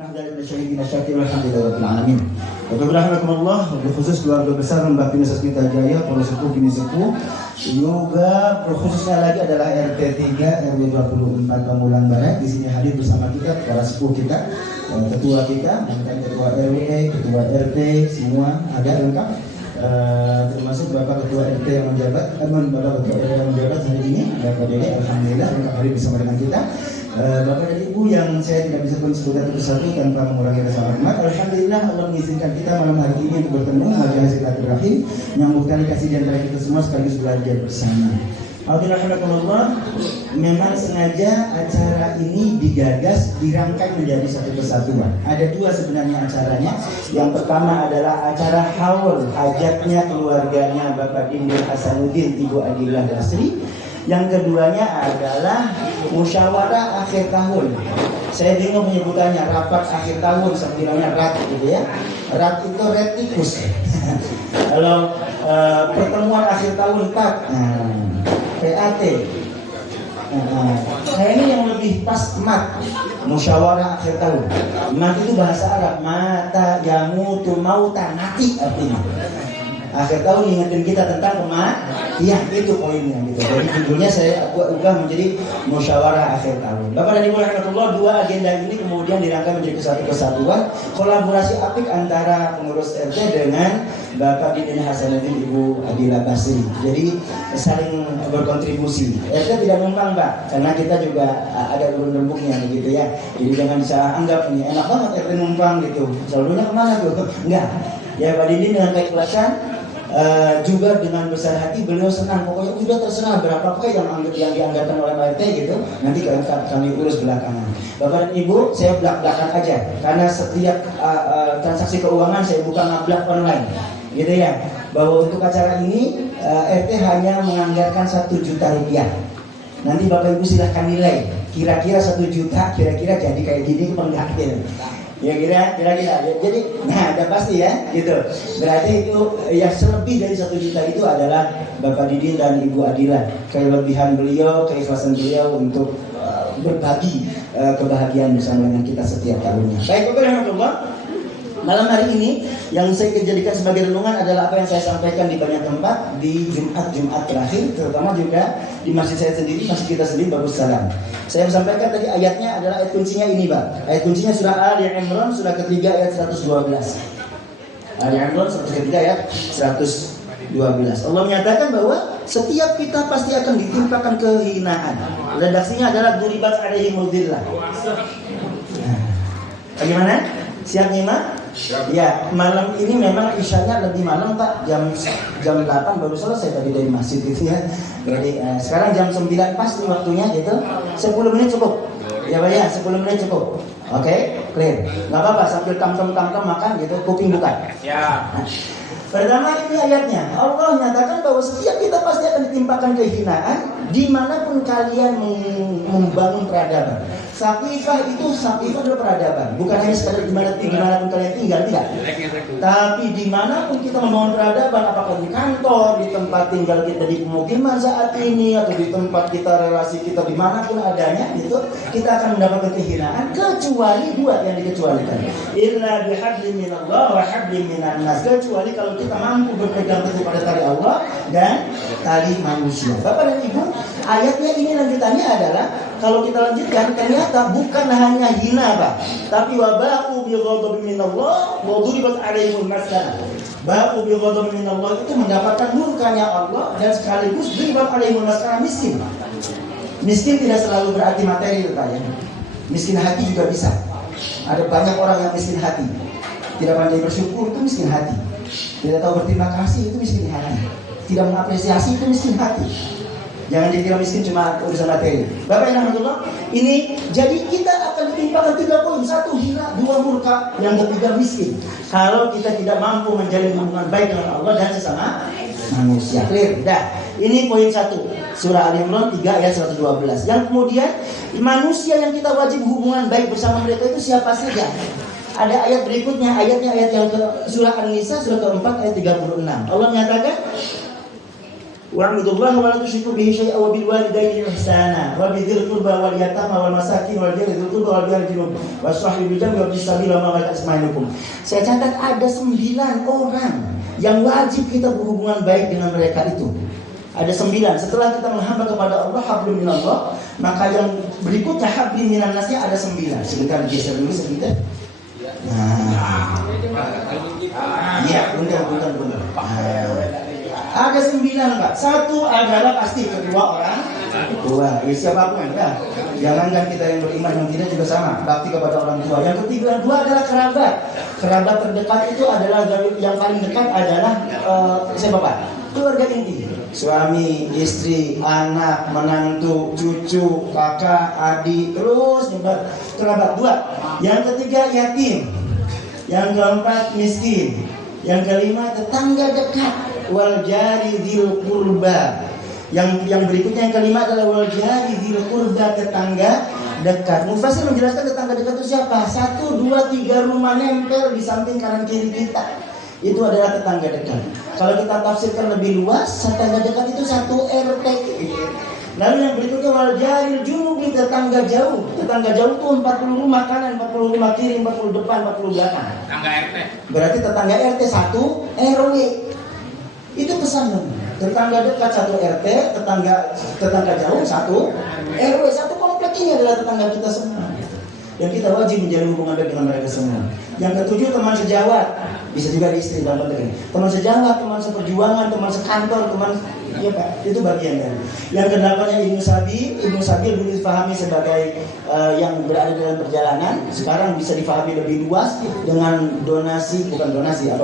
Alamin. Rahmatullah, khusus keluarga besar Mbak Pina Sasmita Jaya, para sepuh kini sepuh. Juga khususnya lagi adalah RT 3 RW 24 Pamulang Barat. Di sini hadir bersama kita para sepuh kita, ketua kita, ketua RW, ketua RT, semua ada lengkap. Termasuk Bapak Ketua RT yang menjabat, Bapak Ketua RT yang menjabat hari ini, Bapak Dede, alhamdulillah lengkap hadir bersama dengan kita. Bapak dan Ibu yang saya tidak bisa pun sebutkan satu-satu tanpa mengurangi rasa hormat. Alhamdulillah Allah mengizinkan kita malam hari ini untuk bertemu mengajar silaturahim, menyambut tali kasih di antara kita semua sekaligus belajar bersama. Alhamdulillah, memang sengaja acara ini digagas, dirangkai menjadi satu kesatuan. Ada dua sebenarnya acaranya. Yang pertama adalah acara haul, hajatnya keluarganya Bapak Dindir Hasanuddin, Ibu Adilah Basri. Yang keduanya adalah musyawarah akhir tahun. Saya bingung penyebutannya, rapat akhir tahun, sebenarnya rat gitu ya. Rat itu red tikus. Kalau pertemuan akhir tahun PAT, PAT. Ini yang lebih pas mat, musyawarah akhir tahun. Mat itu bahasa Arab, mata yamutu mautan, mati artinya. Akhir tahun ingetin kita tentang kematian, itu poinnya gitu. Jadi judulnya saya ubah menjadi musyawarah akhir tahun. Bapak dan Ibu rahmatullah, dua agenda ini kemudian dirangkai menjadi satu kesatuan, kolaborasi apik antara pengurus RT dengan Bapak Dindir Hasanuddin, Ibu Adilah Basri. Jadi saling berkontribusi. RT tidak numpang Pak, karena kita juga ada urun-rembuknya gitu ya. Jadi jangan bisa anggap ini enak banget RT numpang gitu. Saldonya kemana tuh? Enggak. Ya Pak Dindir dengan keikhlasan, juga dengan besar hati beliau senang, pokoknya udah terserah berapa yang dianggarkan oleh Pak RT gitu, nanti kami urus belakangan. Bapak dan Ibu, saya belak-belakan aja karena setiap transaksi keuangan saya buka ngablak online gitu ya, bahwa untuk acara ini RT hanya menganggarkan 1 juta rupiah. Nanti Bapak Ibu silahkan nilai kira-kira 1 juta kira-kira jadi kayak gini apa enggak gitu. Ya kira-kira jadi udah pasti ya gitu. Berarti itu ya selebih dari 1 juta itu adalah Bapak Didin dan Ibu Adilah, kelebihan beliau, keikhlasan beliau untuk berbagi kebahagiaan bersama dengan kita setiap tahunnya. Baik Bapak rahmatullah, malam hari ini yang saya jadikan sebagai renungan adalah apa yang saya sampaikan di banyak tempat di Jumat terakhir, terutama juga di masjid saya sendiri, masjid kita sendiri, Bagus Salam. Saya sampaikan tadi ayatnya adalah ayat kuncinya ini Pak. Ayat kuncinya surah Ali Imran surah ketiga ayat 112. Ali Imran surah ketiga ayat 112. Allah menyatakan bahwa setiap kita pasti akan ditimpakan kehinaan. Redaksinya adalah duribat alaihimul dhillah. Bagaimana? Siap nyimak? Ya, malam ini memang isyanya lebih malam Pak, jam 8 baru selesai tadi dari masjid gitu ya. Jadi sekarang jam 9 pas nih waktunya gitu. 10 menit cukup. Ya Pak ya, 10 menit cukup. Oke, clear. Enggak apa-apa sambil tam-tam makan gitu, kuping buka. Ya. Pertama ini ayatnya, Allah menyatakan bahwa setiap kita pasti akan ditimpakan kehinaan dimanapun kalian membangun peradaban. Saqifah adalah peradaban, bukan hanya sekadar dimanapun kalian tinggal, tidak. Tapi dimanapun kita membangun peradaban, apakah di kantor, di tempat tinggal kita di pemukiman saat ini, atau di tempat kita relasi kita dimanapun adanya, gitu, kita akan mendapatkan kehinaan kecuali dua yang dikecualikan. Illa bihablin minallah wa hablin minan nas. Kecuali kalau kita mampu berpegang teguh pada tali Allah dan tali manusia. Bapak dan Ibu, ayatnya ini lanjutannya adalah kalau kita lanjutkan ternyata bukan hanya hina Pak, tapi waba'u bi ghadabin minallah wa duribat alaihimul maskanah. Ba'u bi ghadabin minallah itu mendapatkan murkanya Allah dan sekaligus duribat alaihimul maskanah, miskin. Miskin tidak selalu berarti materi Pak ya. Miskin hati juga bisa. Ada banyak orang yang miskin hati. Tidak pandai bersyukur itu miskin hati. Tidak tahu berterima kasih itu miskin hati. Tidak mengapresiasi itu miskin hati. Jangan dikira miskin cuma urusan materi. Bapak yang rahmatullah, ini jadi kita akan ditimpakan 3 poin. 1 hina, 2 murka, yang ketiga miskin. Kalau kita tidak mampu menjalin hubungan baik dengan Allah dan sesama manusia. Clear? Dah. Ini poin 1. Surah Ali Imran 3 ayat 112. Yang kemudian manusia yang kita wajib hubungan baik bersama mereka itu siapa saja? Ada ayat berikutnya, ayat yang ke surah An-Nisa surah keempat ayat 36. Allah menyatakan Wa'budullaha wa la tusyriku bihi syai'an wa bil walidayni ihsana wa bidzil qurba wal yatama wal masakin wal jari dzil qurba wal jari junub wasahbi bil jambi wa bis sabila wa ma malakat aymanukum. Saya catat ada 9 orang yang wajib kita berhubungan baik dengan mereka itu. Ada 9. Setelah kita menghamba kepada Allah hablum minallah, maka yang berikutnya hablum minan nasnya ada 9. Sebentar geser dulu sebentar. Nah. Iya, benar. Ada 9 Pak. 1 adalah pasti kedua orang tua. Ya, siapapun ya. Jangankan kita yang beriman, yang tidak juga sama. Bakti kepada orang tua. Yang ketiga, 2 adalah kerabat. Kerabat terdekat itu adalah yang paling dekat adalah siapa Pak? Keluarga inti. Suami, istri, anak, menantu, cucu, kakak, adik, terus kerabat. 2. Yang ketiga yatim. Yang keempat miskin. Yang kelima tetangga dekat. Wal jari dzil qurba. Yang berikutnya yang kelima adalah wal jari dzil qurba, tetangga dekat. Mufassir menjelaskan tetangga dekat itu siapa? 1, 2, 3 rumah nempel di samping kanan kiri kita. Itu adalah tetangga dekat. Kalau kita tafsirkan lebih luas, tetangga dekat itu 1 RT. Lalu yang berikutnya wal jari junub, tetangga jauh. Tetangga jauh itu 40 rumah kanan, 40 rumah kiri, 40 depan, 40 belakang. Tetangga RT. Berarti tetangga RT 1 RW. Itu pesannya. Tetangga dekat 1 RT, tetangga jauh 1 RW. 1 komplek ini adalah tetangga kita semua. Dan kita wajib menjalin hubungan baik dengan mereka semua. Yang ketujuh teman sejawat, bisa juga istri dalam konteks ini. Teman sejawat, teman seperjuangan, teman sekantor, teman iya Pak, itu bagian dari. Yang kedelapannya Ibnu Sabil dulu dipahami sebagai yang berada dalam perjalanan. Sekarang bisa dipahami lebih luas dengan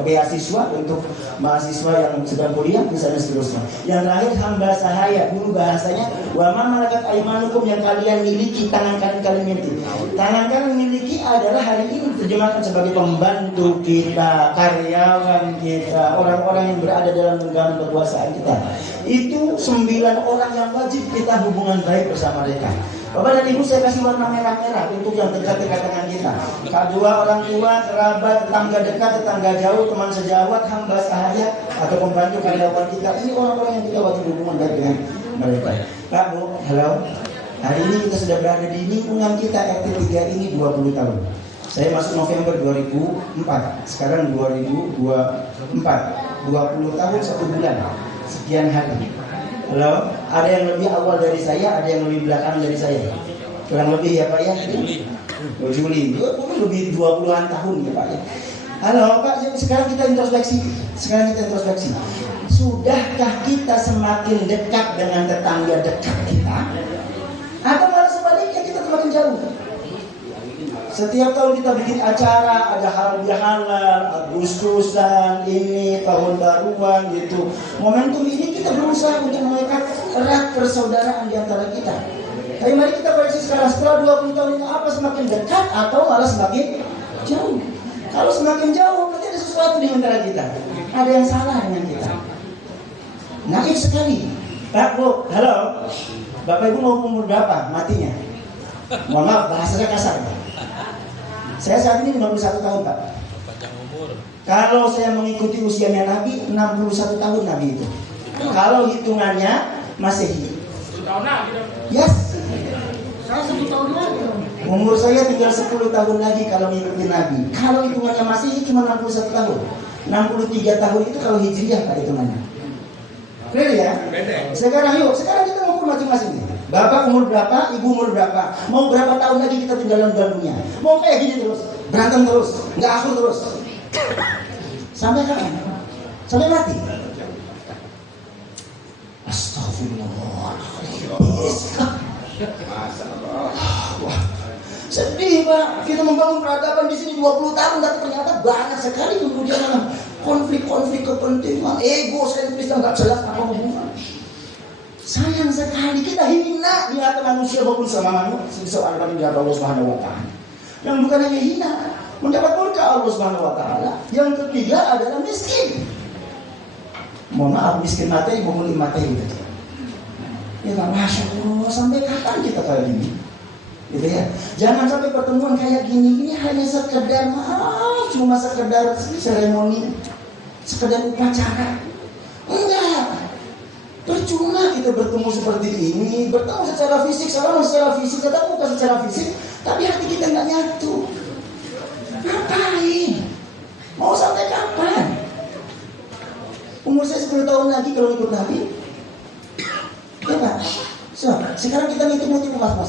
beasiswa untuk mahasiswa yang sedang kuliah, misalnya seterusnya. Yang terakhir hamba sahaya, dulu bahasanya wa ma malakat aymanukum, yang kalian miliki, tangan kanan kalian miliki. Tangan kanan miliki adalah hari ini diterjemahkan sebagai pembantu kita, karyawan kita, orang-orang yang berada dalam genggaman kekuasaan kita. Itu 9 orang yang wajib kita hubungan baik bersama mereka. Bapak dan Ibu, saya kasih warna merah-merah untuk yang dekat-dekat dengan kita. Kedua orang tua, kerabat, tetangga dekat, tetangga jauh, teman sejawat, hamba sahaya, atau pembantu karyawan kita. Ini orang-orang yang kita wajib hubungan baik dengan mereka. Pak, Bu, halo. Hari ini kita sudah berada di lingkungan kita RT 3 ini 20 tahun. Saya masuk November 2004. Sekarang 2024. 20 tahun 1 bulan. Sekian hari. Halo, ada yang lebih awal dari saya, ada yang lebih belakang dari saya. Kurang lebih ya Pak ya? Juli. Lebih 20-an tahun ya Pak ya. Halo Pak, sekarang kita introspeksi. Sudahkah kita semakin dekat dengan tetangga dekat kita? Atau malah sebaliknya kita semakin jauh? Setiap tahun kita bikin acara, ada halal bihalal, Agustusan, ini tahun baruan gitu. Momentum ini kita berusaha untuk mengikat erat persaudaraan di antara kita. Tapi mari kita koreksi sekarang, setelah 20 tahun itu apa semakin dekat atau malah semakin jauh? Kalau semakin jauh berarti ada sesuatu di antara kita. Ada yang salah dengan kita. Naif sekali. Pak, Bu, halo. Bapak Ibu mau umur berapa matinya? Mohon maaf, bahasanya kasar. Saya saat ini 51 tahun Pak. Panjang umur. Kalau saya mengikuti usianya Nabi, 61 tahun Nabi itu. Kalau hitungannya Masehi. 10 tahun lagi. Yes. Saya 10 tahun lagi. Umur saya tinggal 10 tahun lagi kalau mengikuti Nabi. Kalau hitungannya Masehi cuma 61 tahun. 63 tahun itu kalau Hijriah Pak hitungannya. Clear ya? Sekarang kita ngukur masing-masing. Bapak umur berapa, Ibu umur berapa? Mau berapa tahun lagi kita tinggal dalam dunia? Mau kayak gini terus? Berantem terus? Nggak akur terus? Sampai kapan? Sampai mati? Astagfirullahaladzim. Wah, sedih Pak. Kita membangun peradaban di sini 20 tahun, tapi ternyata banyak sekali kemudian konflik kepentingan, ego, sentris yang nggak jelas apa hubungan. Sayang sekali kita hina di hati manusia maupun sama manusia soal kami dari Allah Subhanahu Wa Taala. Yang bukan hanya hina, mendapat murka Allah Subhanahu Wa Taala. Yang ketiga adalah miskin. Mohon maaf, miskin materi maupun materi. Ya kan, Masya Allah, sampai kapan kita kayak gini? Gitu ya. Jangan sampai pertemuan kayak gini ini hanya sekedar maaf, cuma sekedar seremoni, sekedar upacara. Enggak. Percuma kita bertemu seperti ini, bertemu secara fisik, ketemu bukan secara fisik, tapi hati kita nggak nyatu. Ngapain? Mau sampai kapan? Umur saya 10 tahun lagi kalau ikut Nabi. Ya Pak, sekarang kita ngitung mas.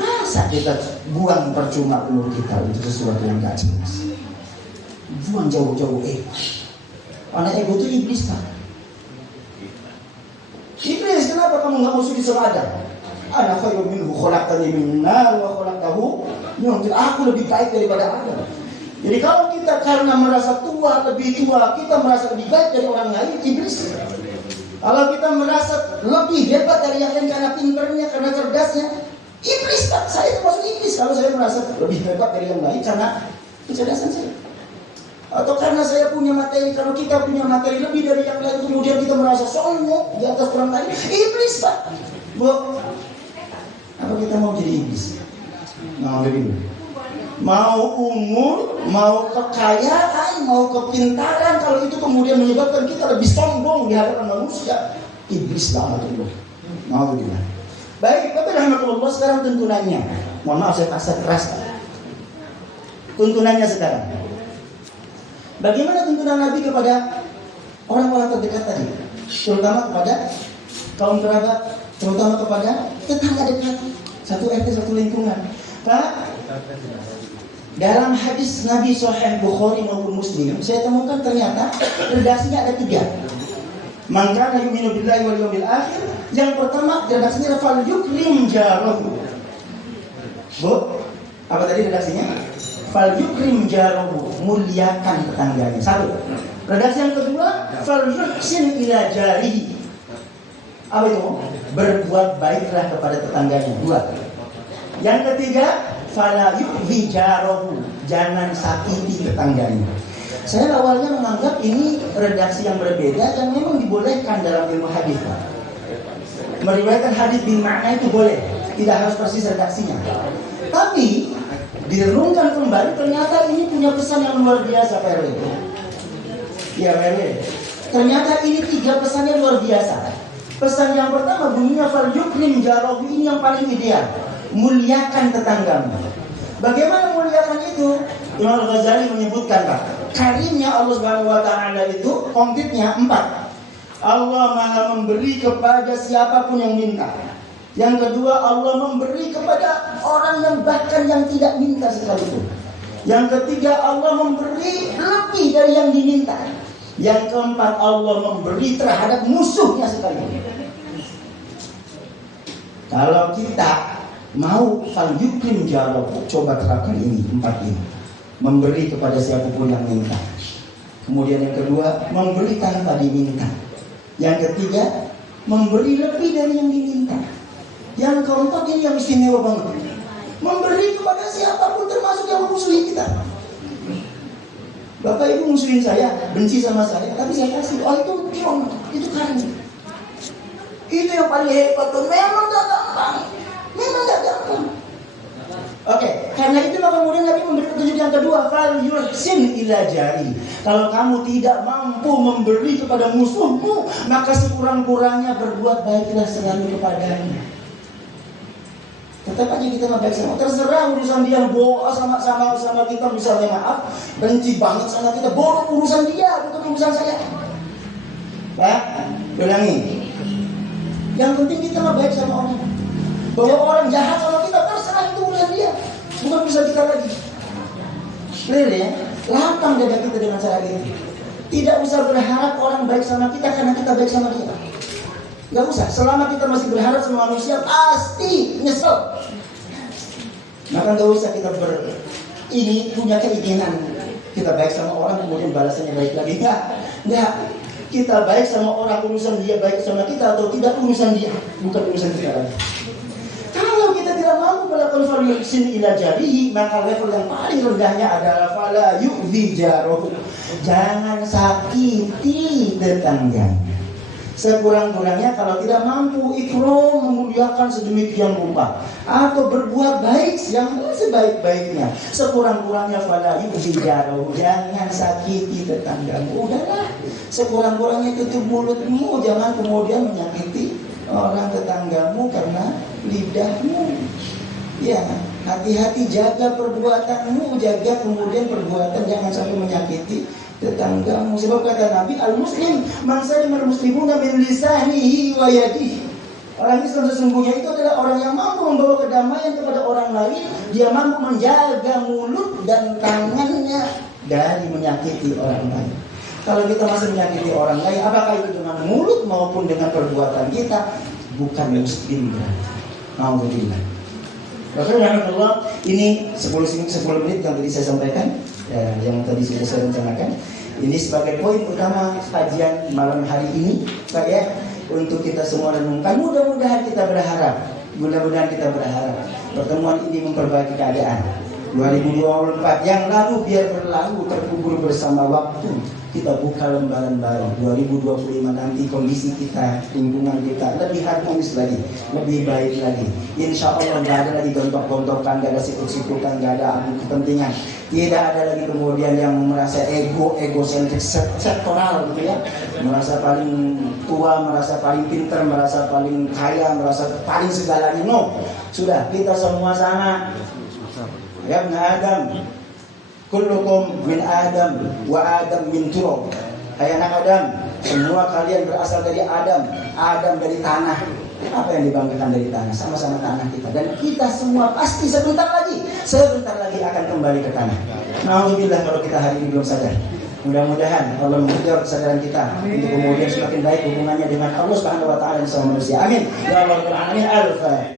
Masa kita buang percuma umur kita untuk sesuatu yang gak jelas? Buang jauh-jauh ego. Anak ego itu iblis Pak. Iblis, kenapa kamu gak mau sujud sama Adam? Ana khairun minhu khalaqtani min nar wa khalaqtahu min tin. Aku lebih baik daripada Adam. Jadi kalau kita karena merasa lebih tua, kita merasa lebih baik dari orang lain, iblis. Kalau kita merasa lebih hebat dari yang lain karena pinternya, karena cerdasnya, iblis Pak. Saya termasuk iblis kalau saya merasa lebih hebat dari yang lain karena kecerdasan saya. Atau karena saya punya materi, kalau kita punya materi lebih dari yang lain, kemudian kita merasa sombong di atas orang lain, iblis Pak. Bu, apa kita mau jadi iblis? Mau lebih dulu. Mau umur, mau kekayaan, mau kepintaran, kalau itu kemudian menyebabkan kita lebih sombong di hadapan manusia, iblis banget itu. Mau gimana? Baik, Bapak rahmatullah, sekarang tuntunannya. Mohon maaf saya paksa keras. Tuntunannya sekarang. Bagaimana tuntunan Nabi kepada orang-orang terdekat tadi? Terutama kepada kaum kerabat, terutama kepada tetangga dekat, satu RT, satu lingkungan. Pak, dalam hadis Nabi Sahih Bukhari maupun Muslim, saya temukan ternyata redaksinya ada 3. Man kana yu'minu billahi wal yawmil akhir. Yang pertama redaksinya fal yukrim jarahu. Bu, apa tadi redaksinya? Fal yukrim jarahu, muliakan tetangganya. 1. Redaksi yang kedua, fal yuhsin ila jarihi. Apa itu? Berbuat baiklah kepada tetangganya. 2. Yang ketiga, fala yu'zi jarahu, jangan sakiti tetangganya. Saya awalnya menganggap ini redaksi yang berbeda dan memang dibolehkan dalam ilmu hadis. Meriwayatkan hadis bil makna itu boleh, tidak harus persis redaksinya. Tapi direnungkan kembali, ternyata ini punya pesan yang luar biasa, Pak RW. Ya, Pak RW. Ternyata ini 3 pesan yang luar biasa. Pesan yang pertama bunyinya fal yukrim jarahu, ini yang paling ideal. Muliakan tetanggamu. Bagaimana muliakan itu? Imam Al-Ghazali menyebutkan, Pak, karimnya Allah Subhanahu wa taala itu konkretnya 4. Allah Maha memberi kepada siapapun yang minta. Yang kedua, Allah memberi kepada orang yang bahkan yang tidak minta sekalipun. Yang ketiga, Allah memberi lebih dari yang diminta. Yang keempat, Allah memberi terhadap musuhnya sekalipun. Kalau kita mau fal yukrim jarahu, coba terapkan ini 4 ini. Memberi kepada siapapun yang minta. Kemudian yang kedua, memberi tanpa diminta. Yang ketiga, memberi lebih dari yang diminta. Yang keempat ini yang istimewa banget. Memberi kepada siapapun termasuk yang memusuhi kita. Bapak Ibu musuhin saya, benci sama saya, tapi saya kasih. Oh itu keren. Itu yang paling hebat tuh. Memang gak gampang. Oke, karena itu maka kemudian Nabi memberi petunjuk yang kedua, fal yuhsin ila jari. Kalau kamu tidak mampu memberi kepada musuhmu, maka sekurang-kurangnya berbuat baiklah selalu kepadanya. Tetap aja kita nggak baik sama, terserah urusan dia, bohong sama kita misalnya, maaf, benci banget sama kita, bodoh urusan dia, bukan urusan saya. Pak, ulangi. Yang penting kita nggak baik sama orang. Bahwa orang jahat sama kita, terserah itu urusan dia, bukan urusan kita lagi. Clear ya? Lapang dada kita dengan cara ini. Tidak usah berharap orang baik sama kita karena kita baik sama dia. Gak usah, selama kita masih berharap sama manusia, pasti nyesel. Maka gak usah kita ini punya keinginan kita baik sama orang kemudian balasannya baik lagi. Enggak. Kita baik sama orang, urusan dia baik sama kita atau tidak, urusan dia, bukan urusan kita lagi. Kalau kita tidak mampu melakukan fal yuhsin ila jarihi, maka level yang paling rendahnya adalah fala yu'zi jarahu. Jangan sakiti tetangganya. Sekurang-kurangnya kalau tidak mampu ikram memuliakan sedemikian rupa atau berbuat baik yang sebaik-baiknya, sekurang-kurangnya pada jauh, jangan sakiti tetanggamu. Udahlah, sekurang-kurangnya tutup mulutmu, jangan kemudian menyakiti orang tetanggamu karena lidahmu. Ya, hati-hati, jaga perbuatanmu, jaga kemudian perbuatan, jangan sampai menyakiti tetanggamu. Sebab kata Nabi, al-muslim man salima al-muslimuna min lisanihi wa yadihi. Orang Islam sesungguhnya itu adalah orang yang mampu membawa kedamaian kepada orang lain. Dia mampu menjaga mulut dan tangannya dari menyakiti orang lain. Kalau kita masih menyakiti orang lain, apakah itu dengan mulut maupun dengan perbuatan kita, bukan muslim berarti. Alhamdulillah. Rasulullah, ini 10 menit yang tadi saya sampaikan, yang tadi sudah saya rencanakan. Ini sebagai poin utama kajian malam hari ini, saya untuk kita semua renungkan. Mudah-mudahan kita berharap, pertemuan ini memperbaiki keadaan. 2024 yang lalu biar berlalu, terkubur bersama waktu. Kita buka lembaran baru. 2025 nanti kondisi kita, lingkungan kita lebih harmonis lagi, lebih baik lagi. Insya Allah nggak ada lagi gontok-gontokan, nggak ada sikut-sikutan, nggak ada adu kepentingan. Tidak ada lagi kemudian yang merasa egosentrik, sektoral gitu ya. Merasa paling tua, merasa paling pintar, merasa paling kaya, merasa paling segalanya. No, sudah kita semua sama. Ya Adam, kullukum min Adam wa Adam min turab. Hai anak Adam, semua kalian berasal dari Adam. Adam dari tanah. Apa yang dibanggakan dari tanah? Sama-sama tanah kita. Dan kita semua pasti sebentar lagi akan kembali ke tanah. Alhamdulillah kalau kita hari ini belum sadar. Mudah-mudahan Allah mengejar kesadaran kita untuk kemudian semakin baik hubungannya dengan Allah Subhanahu wa taala dan sama manusia. Amin. Ya Rabbal alamin.